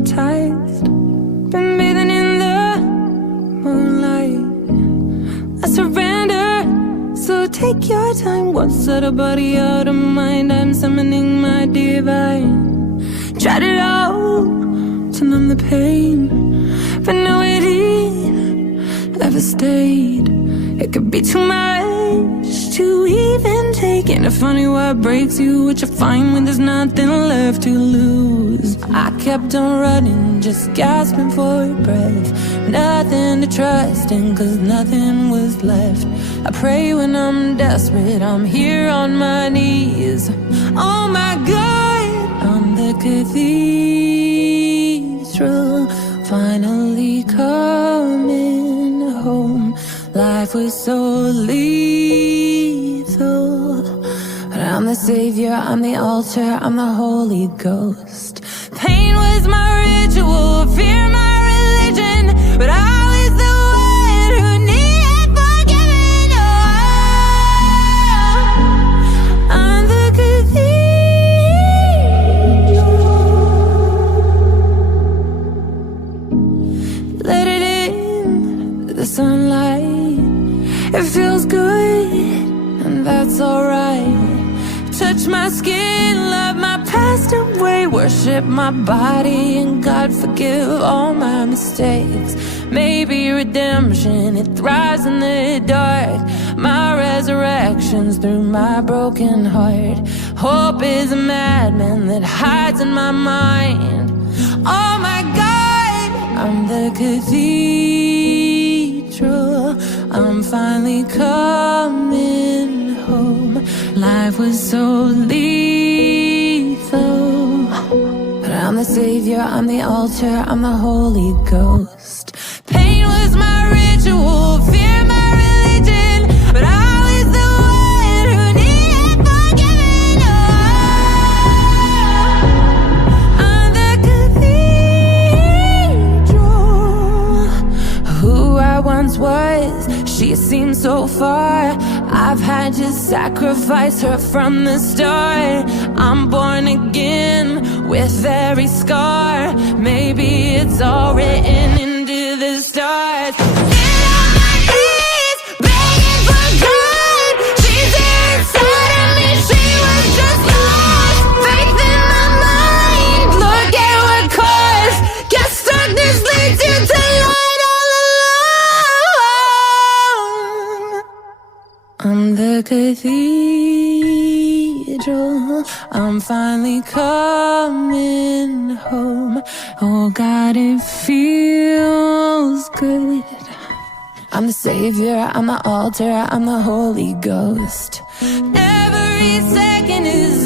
baptized, been bathing in the moonlight. I surrender, so take your time. What's out of body, out of mind? I'm summoning my divine. Tried it all to numb the pain, but no it ever stayed. It could be too much to even take. Ain't it funny what breaks you, what you find when there's nothing left to lose? I kept on running, just gasping for breath. Nothing to trust in, cause nothing was left. I pray when I'm desperate, I'm here on my knees. Oh my God, I'm the cathedral, finally coming home. Life was so lethal, but I'm the savior, I'm the altar, I'm the Holy Ghost. Pain was my ritual, fear my religion, but I was the one who needed forgiving. Oh, I'm the cathedral. Let it in, the sunlight. It feels good, and that's alright. Touch my skin, love my past away. Worship my body, and God forgive all my mistakes. Maybe redemption, it thrives in the dark. My resurrection's through my broken heart. Hope is a madman that hides in my mind. Oh my God, I'm the cathedral, I'm finally coming home. Life was so lethal, but I'm the savior, I'm the altar, I'm the Holy Ghost. Pain was my ritual, fear my religion, but I was the one who needed forgiving. Oh, I'm the cathedral. Who I once was, she seemed so far. I've had to sacrifice her from the start. I'm born again with every scar. Maybe it's all written into the stars. Get on my knees, begging for God. She's there inside of me, she was just lost. Faith in my mind, look at what caused. Guess darkness leads you to light. I'm the cathedral, I'm finally coming home. Oh God, it feels good. I'm the savior, I'm the altar, I'm the Holy Ghost. Every second is